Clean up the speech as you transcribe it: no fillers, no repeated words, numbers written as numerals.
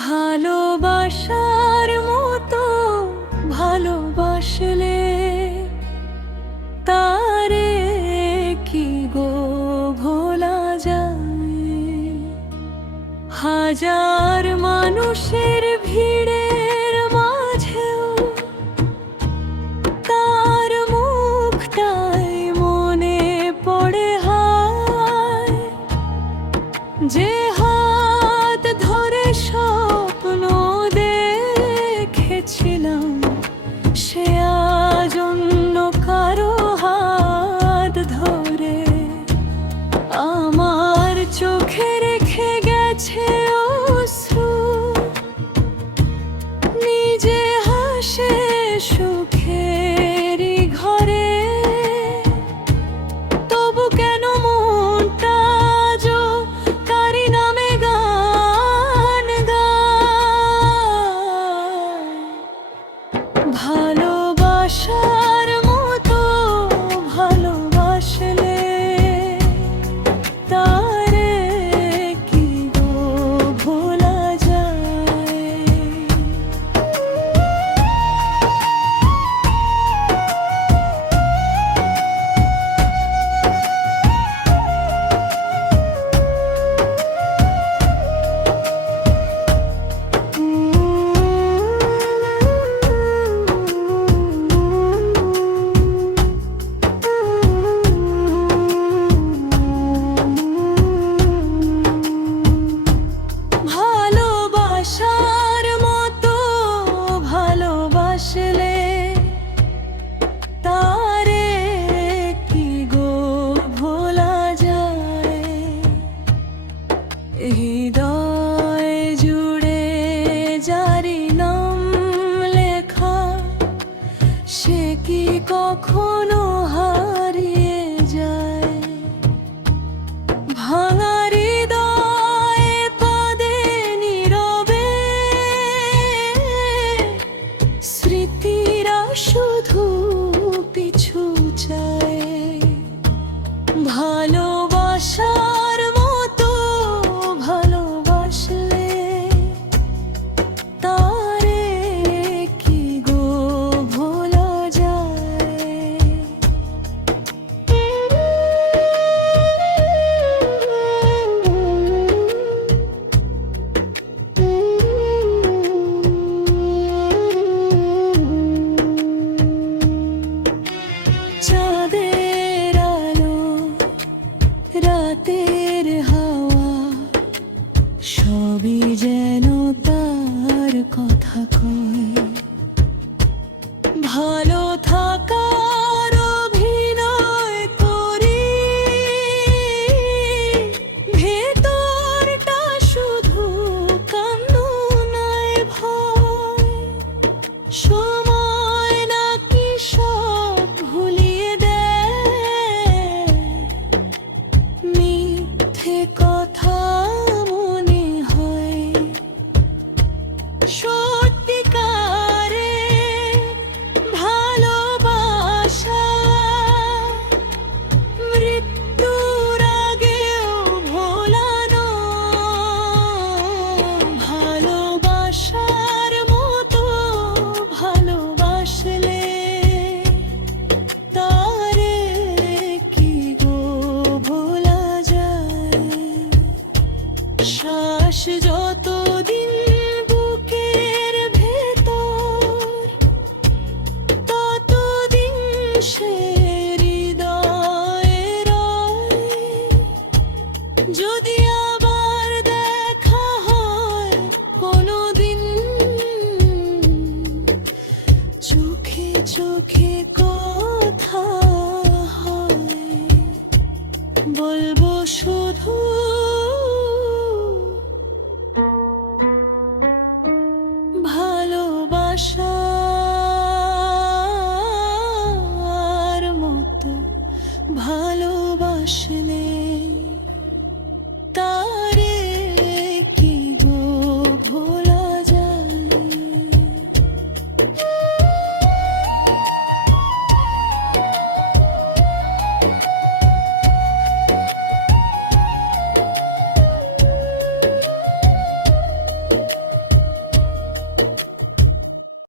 ভালোবাসার মতো ভালোবাসলে তারে কি গো ভোলা যায়? হাজার মানুষের ভিড়ের মাঝেও তার মুখটাই মনে পড়ে হায়, যে হাত ধরে স্বপ্ন দেখেছিলাম সে আজ অন্য কারো হাত ধরে আমার চোখে রেখে গেছে অশ্রু, নিজে হাসে সুখেরই ঘরে। তবু কেন মনটা আজও তারি নামে গান গায়? ভালোবাসার মতো ভালোবাসলে তারে কি গো ভোলা যায়? ভালোবাসার মতো ভালোবাসলে তারে কি গো ভোলা যায়? হৃদয় জুড়ে যারি নাম লেখা সে কি কখনো হারিয়ে যায়? ভাঙা হৃদয়ে পাদে নীরবে স্মৃতিরা শুধু পিছু চায়। ভালোবাসার মতো ভালোবাসলে তারে কি গো ভোলা যায়? চাঁদের আলো, রাতের হাওয়া সবই যেন তার কথা কয়। ভালো থাকার অভিনয় করি, ভেতরটা শুধু কান্নায় ভয়। সময় নাকি সব ভুলিয়ে দেয়, মিথ্যে কথা মনে হয়। সত্যিকারের ভালোবাসা মৃত্যুর আগেও ভোলানো। ভালোবাসার মতো ভালোবাসলে তারে কি গো ভোলা যায়? শ্বাস যতদিন বুকে